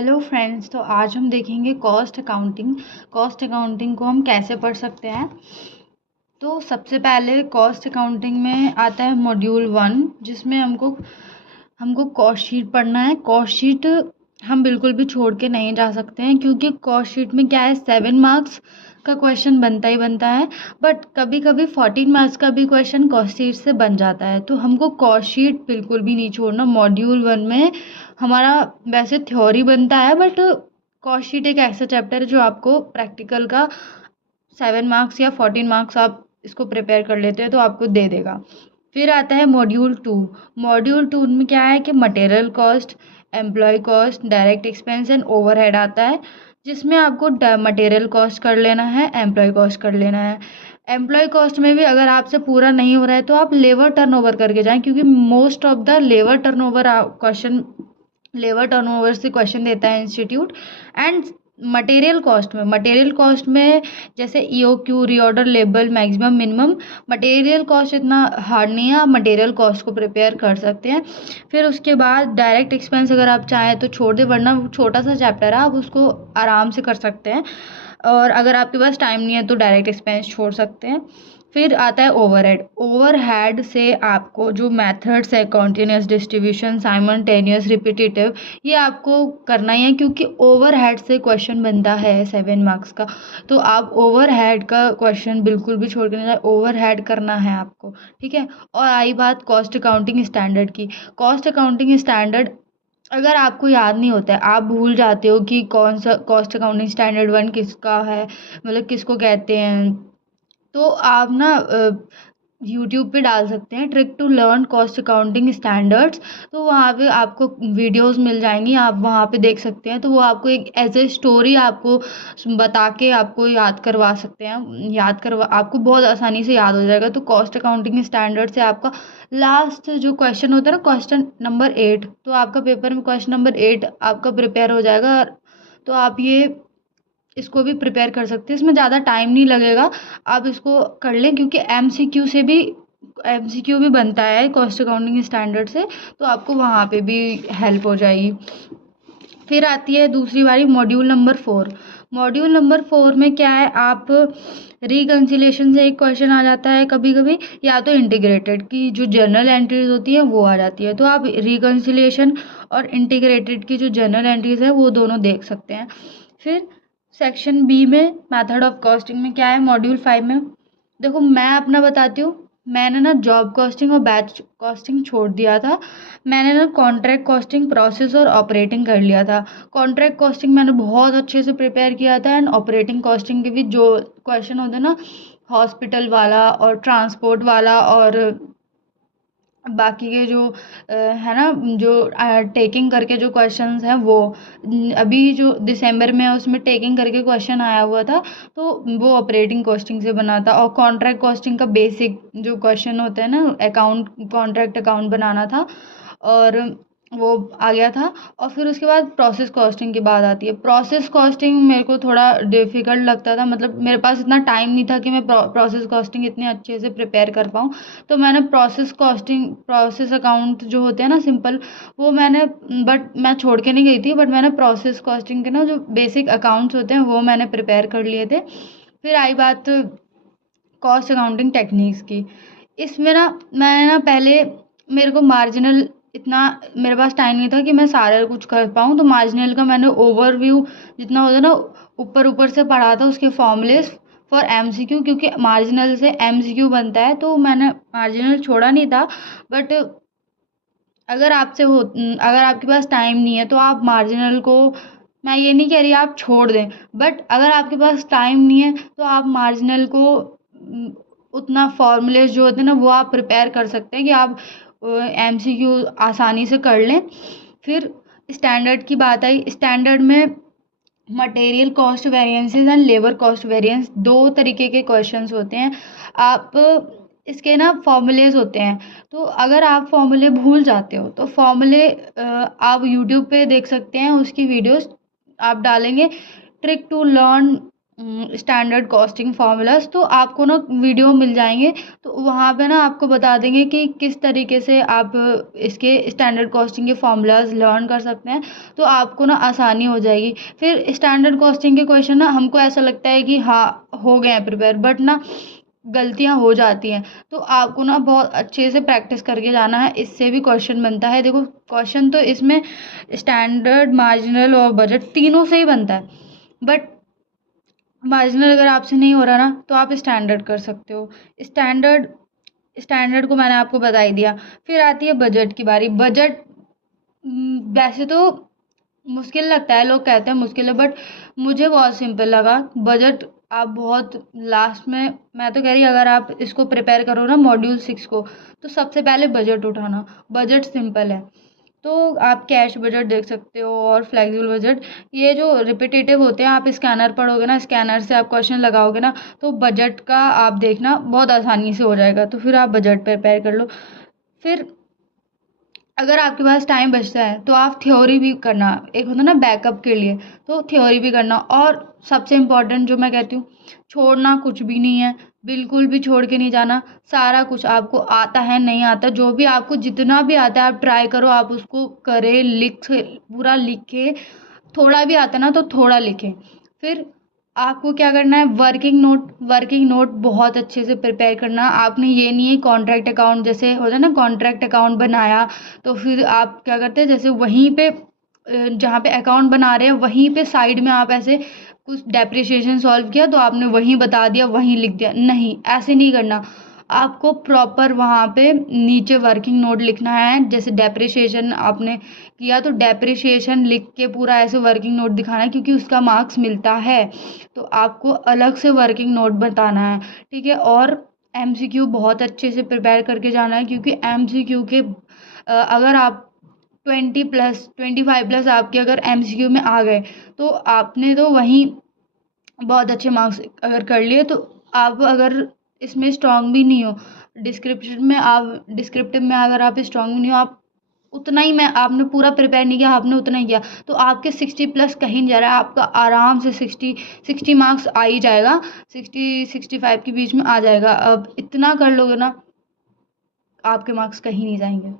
Hello friends, तो आज हम देखेंगे कॉस्ट अकाउंटिंग। कॉस्ट अकाउंटिंग को हम कैसे पढ़ सकते हैं। तो सबसे पहले कॉस्ट अकाउंटिंग में आता है मॉड्यूल 1, जिसमें हमको कॉस्ट शीट पढ़ना है। कॉस्ट शीट हम बिल्कुल भी छोड़ के नहीं जा सकते हैं, क्योंकि कॉस्ट शीट में क्या है, 7 मार्क्स का क्वेश्चन बनता ही बनता है। बट कभी कभी 14 मार्क्स का भी क्वेश्चन कॉस्ट शीट से बन जाता है, तो हमको कॉस्ट शीट बिल्कुल भी नहीं छोड़ना। मॉड्यूल 1 में हमारा वैसे थ्योरी बनता है, बट कॉस्ट शीट एक ऐसा चैप्टर है जो आपको प्रैक्टिकल का 7 मार्क्स या 14 मार्क्स आप इसको प्रिपेयर कर लेते हैं तो आपको दे देगा। फिर आता है मॉड्यूल 2। मॉड्यूल 2 में क्या है कि material cost, employ cost, direct expense and overhead आता है, जिसमें आपको मटेरियल कॉस्ट कर लेना है, एम्प्लॉय कॉस्ट कर लेना है। एम्प्लॉय कॉस्ट में भी अगर आपसे पूरा नहीं हो रहा है तो आप लेबर टर्नओवर करके जाएं, क्योंकि most of the labour turnover से क्वेश्चन देता है इंस्टीट्यूट। एंड मटेरियल कॉस्ट में जैसे EOQ, reorder, label, maximum, minimum, material cost इतना हार्ड नहीं है, आप मटेरियल कॉस्ट को प्रिपेयर कर सकते हैं। फिर उसके बाद डायरेक्ट एक्सपेंस अगर आप चाहें तो छोड़ दें, वरना छोटा सा चैप्टर है, आप उसको आराम से कर सकते हैं। और अगर आपके पास टाइम नहीं है तो डायरेक्ट एक्सपेंस छोड़ सकते हैं। फिर आता है ओवरहेड। ओवरहेड से आपको जो मेथड्स है, कॉन्टिन्यूस डिस्ट्रीब्यूशन, साइमल्टेनियस, रिपीटेटिव, ये आपको करना ही है, क्योंकि ओवरहेड से क्वेश्चन बनता है 7 मार्क्स का। तो आप ओवरहेड का क्वेश्चन बिल्कुल भी छोड़ के नहीं जाए, ओवरहेड करना है आपको, ठीक है। और आई बात कॉस्ट अकाउंटिंग स्टैंडर्ड की। कॉस्ट अकाउंटिंग स्टैंडर्ड अगर आपको याद नहीं होता है, आप भूल जाते हो कि कौन सा कॉस्ट अकाउंटिंग स्टैंडर्ड 1 किसका है, मतलब किसको कहते हैं, तो आप ना यूट्यूब पे डाल सकते हैं trick to learn cost accounting standards. तो वहाँ पे आपको वीडियोस मिल जाएंगी, आप वहाँ पे देख सकते हैं। तो वो आपको एक एज ए स्टोरी आपको बता के आपको याद करवा सकते हैं, आपको बहुत आसानी से याद हो जाएगा। तो कॉस्ट अकाउंटिंग स्टैंडर्ड से आपका लास्ट जो क्वेश्चन होता है ना, क्वेश्चन नंबर 8, तो आपका पेपर में क्वेश्चन नंबर 8 आपका प्रिपेयर हो जाएगा। तो आप ये इसको भी प्रिपेयर कर सकते हैं, इसमें ज़्यादा टाइम नहीं लगेगा, आप इसको कर लें, क्योंकि एमसीक्यू भी बनता है कॉस्ट अकाउंटिंग स्टैंडर्ड से, तो आपको वहाँ पे भी हेल्प हो जाएगी। फिर आती है दूसरी बारी मॉड्यूल नंबर 4। मॉड्यूल नंबर 4 में क्या है, आप रिकन्सिलेशन से एक क्वेश्चन आ जाता है कभी कभी, या तो इंटीग्रेटेड की जो जर्नल एंट्रीज होती है वो आ जाती है, तो आप रिकन्सिलेशन और इंटीग्रेटेड की जो जर्नल एंट्रीज है वो दोनों देख सकते हैं। फिर सेक्शन बी में मेथड ऑफ कॉस्टिंग में क्या है, मॉड्यूल 5 में देखो मैं अपना बताती हूँ। मैंने ना जॉब कॉस्टिंग और बैच कॉस्टिंग छोड़ दिया था। मैंने ना कॉन्ट्रैक्ट कॉस्टिंग, प्रोसेस और ऑपरेटिंग कर लिया था। कॉन्ट्रैक्ट कॉस्टिंग मैंने बहुत अच्छे से प्रिपेयर किया था, एंड ऑपरेटिंग कॉस्टिंग के भी जो क्वेश्चन होते हैं ना, हॉस्पिटल वाला और ट्रांसपोर्ट वाला और बाकी के जो है ना, जो टेकिंग करके जो क्वेश्चंस हैं वो अभी जो दिसंबर में है उसमें टेकिंग करके क्वेश्चन आया हुआ था, तो वो ऑपरेटिंग कॉस्टिंग से बना था। और कॉन्ट्रैक्ट कॉस्टिंग का बेसिक जो क्वेश्चन होता है ना, कॉन्ट्रैक्ट अकाउंट बनाना था, और वो आ गया था। और फिर उसके बाद प्रोसेस कॉस्टिंग की बात आती है। प्रोसेस कॉस्टिंग मेरे को थोड़ा डिफ़िकल्ट लगता था, मतलब मेरे पास इतना टाइम नहीं था कि मैं प्रोसेस कॉस्टिंग इतने अच्छे से प्रिपेयर कर पाऊँ। तो मैंने प्रोसेस अकाउंट जो होते हैं ना सिंपल, वो मैंने, बट मैं छोड़ के नहीं गई थी, बट मैंने प्रोसेस कॉस्टिंग के ना जो बेसिक अकाउंट्स होते हैं वो मैंने प्रिपेयर कर लिए थे। फिर आई बात कॉस्ट अकाउंटिंग टेक्निक्स की। इसमें ना मैं ना पहले, मेरे को मार्जिनल इतना मेरे पास टाइम नहीं था कि मैं सारा कुछ कर पाऊँ, तो मार्जिनल का मैंने ओवरव्यू जितना होता है ना, ऊपर ऊपर से पढ़ा था, उसके फॉर्मूलेस फॉर एमसीक्यू, क्योंकि मार्जिनल से एमसीक्यू बनता है, तो मैंने मार्जिनल छोड़ा नहीं था। बट अगर आपके पास टाइम नहीं है तो आप मार्जिनल को, मैं ये नहीं कह रही आप छोड़ दें, बट अगर आपके पास टाइम नहीं है तो आप मार्जिनल को उतना फॉर्मूलेज जो होते हैं ना वो आप प्रिपेयर कर सकते हैं कि आप एमसीक्यू आसानी से कर लें। फिर स्टैंडर्ड की बात आई। स्टैंडर्ड में material cost variances and labour cost variance, दो तरीके के क्वेश्चंस होते हैं। आप इसके ना फॉर्मूलेज होते हैं, तो अगर आप फॉर्मूले भूल जाते हो तो फॉर्मूले आप यूट्यूब पे देख सकते हैं, उसकी वीडियोस आप डालेंगे trick to learn standard costing formulas, तो आपको ना वीडियो मिल जाएंगे, तो वहाँ पे ना आपको बता देंगे कि किस तरीके से आप इसके स्टैंडर्ड कॉस्टिंग के फार्मूलाज लर्न कर सकते हैं, तो आपको ना आसानी हो जाएगी। फिर स्टैंडर्ड कॉस्टिंग के क्वेश्चन ना हमको ऐसा लगता है कि हाँ हो गए हैं प्रिपेयर, बट ना गलतियाँ हो जाती हैं, तो आपको ना बहुत अच्छे से प्रैक्टिस करके जाना है, इससे भी क्वेश्चन बनता है। देखो क्वेश्चन तो इसमें स्टैंडर्ड, मार्जिनल और बजट तीनों से ही बनता है, बट मार्जिनल अगर आपसे नहीं हो रहा ना तो आप स्टैंडर्ड कर सकते हो। स्टैंडर्ड स्टैंडर्ड को मैंने आपको बता ही दिया। फिर आती है बजट की बारी। बजट वैसे तो मुश्किल लगता है, लोग कहते हैं मुश्किल है, बट मुझे बहुत सिंपल लगा। बजट आप बहुत लास्ट में, मैं तो कह रही अगर आप इसको प्रिपेयर करो ना मॉड्यूल 6 को, तो सबसे पहले बजट उठाना। बजट सिंपल है, तो आप कैश बजट देख सकते हो और फ्लेक्सिबल बजट। ये जो रिपीटेटिव होते हैं, आप स्कैनर पढ़ोगे ना, स्कैनर से आप क्वेश्चन लगाओगे ना, तो बजट का आप देखना बहुत आसानी से हो जाएगा, तो फिर आप बजट प्रिपेयर कर लो। फिर अगर आपके पास टाइम बचता है तो आप थ्योरी भी करना, एक होता है ना बैकअप के लिए, तो थ्योरी भी करना। और सबसे इम्पोर्टेंट जो मैं कहती हूँ, छोड़ना कुछ भी नहीं है, बिल्कुल भी छोड़ के नहीं जाना। सारा कुछ आपको आता है नहीं आता, जो भी आपको जितना भी आता है आप ट्राई करो, आप उसको करें, पूरा लिखे। थोड़ा भी आता ना तो थोड़ा लिखें। फिर आपको क्या करना है, वर्किंग नोट बहुत अच्छे से प्रिपेयर करना। आपने ये नहीं है कॉन्ट्रैक्ट अकाउंट जैसे होता है ना, कॉन्ट्रैक्ट अकाउंट बनाया तो फिर आप क्या करते हैं, जैसे वहीं पे जहाँ पे अकाउंट बना रहे हैं वहीं पे साइड में आप ऐसे कुछ डेप्रिसिएशन सॉल्व किया तो आपने वहीं बता दिया, वहीं लिख दिया। नहीं, ऐसे नहीं करना। आपको प्रॉपर वहाँ पे नीचे वर्किंग नोट लिखना है। जैसे डेप्रिसिएशन आपने किया तो डेप्रिसिएशन लिख के पूरा ऐसे वर्किंग नोट दिखाना है, क्योंकि उसका मार्क्स मिलता है, तो आपको अलग से वर्किंग नोट बताना है, ठीक है। और एमसीक्यू बहुत अच्छे से प्रिपेयर करके जाना है, क्योंकि एमसीक्यू के अगर आप 25+ आपके अगर एमसीक्यू में आ गए तो आपने तो वहीं बहुत अच्छे मार्क्स अगर कर लिए। तो आप अगर इसमें स्ट्रांग भी नहीं हो, डिस्क्रिप्टिव में अगर आप स्ट्रांग नहीं हो, आप उतना ही, मैं आपने पूरा प्रिपेयर नहीं किया, आपने उतना ही किया, तो आपके 60+ कहीं नहीं जा रहा है, आपका आराम से 60 मार्क्स आ ही जाएगा, 60-65 के बीच में आ जाएगा। अब इतना कर लोगे ना, आपके मार्क्स कहीं नहीं जाएंगे।